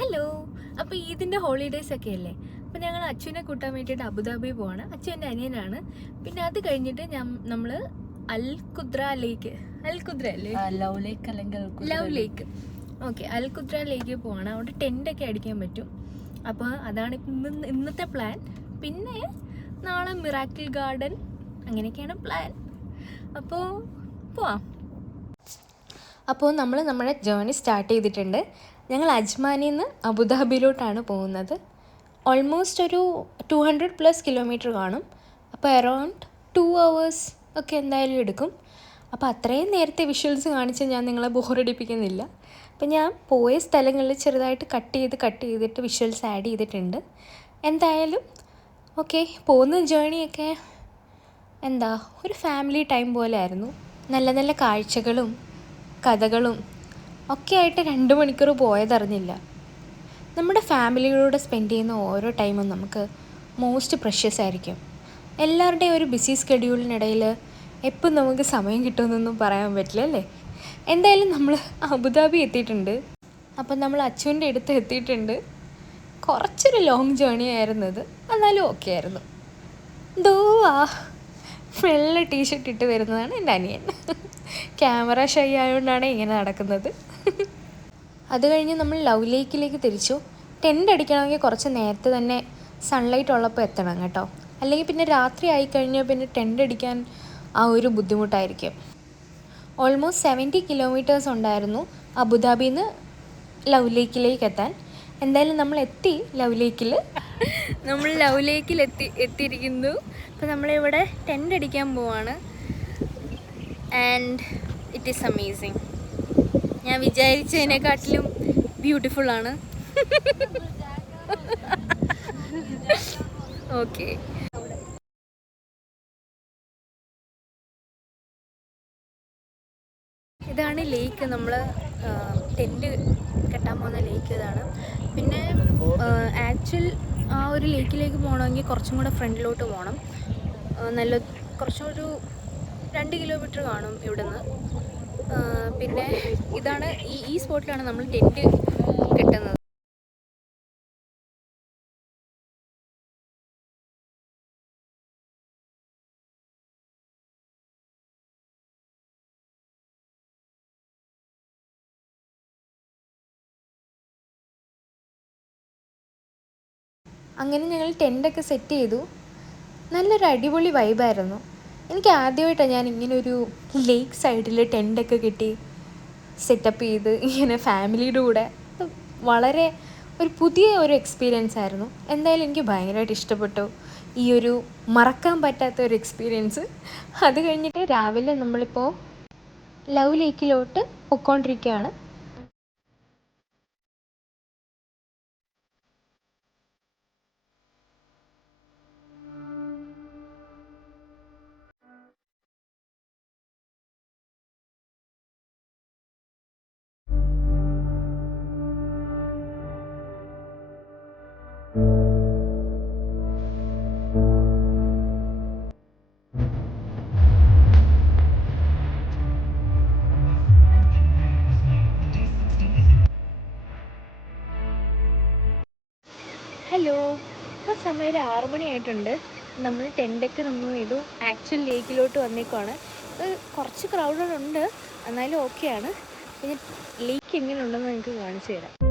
Hello. അപ്പോൾ ഈദിൻ്റെ holidays ഒക്കെ അല്ലേ, അപ്പോൾ ഞങ്ങൾ അച്ഛനെ കൂട്ടാൻ വേണ്ടിയിട്ട് അബുദാബി പോവാണ്. അച്ഛൻ എൻ്റെ അനിയനാണ്. പിന്നെ അത് കഴിഞ്ഞിട്ട് നമ്മൾ അൽ ഖുദ്ര ലേക്ക്, അൽ ഖുദ്ര അല്ലേ, ലവ് ലേക്ക്, ഓക്കെ, അൽ ഖുദ്ര ലേക്ക് പോവാണ്. അവിടെ ടെൻ്റൊക്കെ അടിക്കാൻ പറ്റും. അപ്പോൾ അതാണ് ഇന്നത്തെ പ്ലാൻ. പിന്നെ നാളെ മിറാക്കിൾ ഗാർഡൻ, അങ്ങനെയൊക്കെയാണ് പ്ലാൻ. അപ്പോൾ പോവാം. അപ്പോൾ നമ്മൾ നമ്മുടെ ജേർണി സ്റ്റാർട്ട് ചെയ്തിട്ടുണ്ട്. ഞങ്ങൾ അജ്മാനിൽ നിന്ന് അബുദാബിയിലോട്ടാണ് പോകുന്നത്. ഓൾമോസ്റ്റ് ഒരു 200+ കിലോമീറ്റർ കാണും. അപ്പോൾ അറൗണ്ട് 2 hours ഒക്കെ എന്തായാലും എടുക്കും. അപ്പോൾ അത്രയും നേരത്തെ വിഷ്വൽസ് കാണിച്ച് ഞാൻ നിങ്ങളെ ബോറടിപ്പിക്കുന്നില്ല. അപ്പോൾ ഞാൻ പോയ സ്ഥലങ്ങളിൽ ചെറുതായിട്ട് കട്ട് ചെയ്തിട്ട് വിഷ്വൽസ് ആഡ് ചെയ്തിട്ടുണ്ട്. എന്തായാലും ഓക്കെ, പോകുന്ന ജേണിയൊക്കെ ഒരു ഫാമിലി ടൈം പോലെ ആയിരുന്നു. നല്ല നല്ല കാഴ്ചകളും കഥകളും ഒക്കെ ആയിട്ട് 2 മണിക്കൂർ പോയതറിഞ്ഞില്ല. നമ്മുടെ ഫാമിലിയോട് സ്പെൻഡ് ചെയ്യുന്ന ഓരോ ടൈമും നമുക്ക് മോസ്റ്റ് പ്രഷ്യസ് ആയിരിക്കും. എല്ലാവരുടെയും ഒരു ബിസി സ്കെഡ്യൂളിനിടയിൽ എപ്പം നമുക്ക് സമയം കിട്ടുമെന്നൊന്നും പറയാൻ പറ്റില്ല അല്ലേ. എന്തായാലും നമ്മൾ അബുദാബി എത്തിയിട്ടുണ്ട്. അപ്പം നമ്മൾ അച്ഛൻ്റെ അടുത്ത് എത്തിയിട്ടുണ്ട്. കുറച്ചൊരു ലോങ് ജേണി ആയിരുന്നത്, എന്നാലും ഓക്കെ ആയിരുന്നു. വെള്ള ടീഷർട്ട് ഇട്ട് വരുന്നതാണ് എൻ്റെ അനിയൻ. ക്യാമറ ഷൈ ആയതുകൊണ്ടാണ് ഇങ്ങനെ നടക്കുന്നത്. അത് കഴിഞ്ഞ് നമ്മൾ ലവ് ലേക്കിലേക്ക് തിരിച്ചു. ടെൻ്റ് അടിക്കണമെങ്കിൽ കുറച്ച് നേരത്തെ തന്നെ സൺലൈറ്റ് ഉള്ളപ്പോൾ എത്തണം കേട്ടോ, അല്ലെങ്കിൽ പിന്നെ രാത്രി ആയിക്കഴിഞ്ഞാൽ പിന്നെ ടെൻ്റ് അടിക്കാൻ ആ ഒരു ബുദ്ധിമുട്ടായിരിക്കും. ഓൾമോസ്റ്റ് 70 kilometers ഉണ്ടായിരുന്നു അബുദാബിയിൽ നിന്ന് ലവ് ലേക്കിലേക്ക് എത്താൻ. എന്തായാലും നമ്മൾ എത്തി ലവ് ലേക്കിൽ. നമ്മൾ ലവ് ലേക്കിൽ എത്തിയിരിക്കുന്നു. അപ്പോൾ നമ്മളിവിടെ ടെൻ്റ് അടിക്കാൻ പോവാണ്. And it is amazing. ഞാൻ വിചാരിച്ചതിനെക്കാട്ടിലും ബ്യൂട്ടിഫുള്ളാണ്. ഓക്കെ, ഇതാണ് ലേക്ക്. നമ്മൾ ടെൻറ്റ് കെട്ടാൻ പോകുന്ന ലേക്ക് ഇതാണ്. പിന്നെ ആക്ച്വൽ ആ ഒരു ലേക്കിലേക്ക് പോകണമെങ്കിൽ കുറച്ചും കൂടെ ഫ്രണ്ടിലോട്ട് പോകണം. കുറച്ചൊരു 2 kilometer കാണും ഇവിടുന്ന്. പിന്നെ ഇതാണ് ഈ സ്പോട്ടിലാണ് നമ്മൾ ടെൻറ്റ് കെട്ടുന്നത്. അങ്ങനെ ഞങ്ങൾ ടെൻ്റൊക്കെ സെറ്റ് ചെയ്തു. നല്ലൊരു അടിപൊളി വൈബായിരുന്നു. എനിക്ക് ആദ്യമായിട്ടാണ് ഞാൻ ഇങ്ങനൊരു ലേക്ക് സൈഡിൽ ടെൻ്റൊക്കെ കെട്ടി സെറ്റപ്പ് ചെയ്ത് ഇങ്ങനെ ഫാമിലിയുടെ കൂടെ. വളരെ പുതിയ ഒരു എക്സ്പീരിയൻസ് ആയിരുന്നു. എന്തായാലും എനിക്ക് ഭയങ്കരമായിട്ട് ഇഷ്ടപ്പെട്ടു ഈ ഒരു മറക്കാൻ പറ്റാത്ത ഒരു എക്സ്പീരിയൻസ്. അത് കഴിഞ്ഞിട്ട് രാവിലെ നമ്മളിപ്പോൾ ലവ് ലേക്കിലോട്ട് പൊയ്ക്കൊണ്ടിരിക്കുകയാണ്. ഹലോ, ഇപ്പോൾ സമയം 6 മണിയായിട്ടുണ്ട്. നമ്മൾ ടെൻ്റൊക്കെ നമ്മൾ ചെയ്തു. ആക്ച്വൽ ലേക്കിലോട്ട് വന്നേക്കുവാണ്. കുറച്ച് ക്രൗഡുണ്ട്, എന്നാലും ഓക്കെയാണ്. പിന്നെ ലേക്ക് എങ്ങനെയുണ്ടെന്ന് നിങ്ങൾക്ക് കാണിച്ചു തരാം.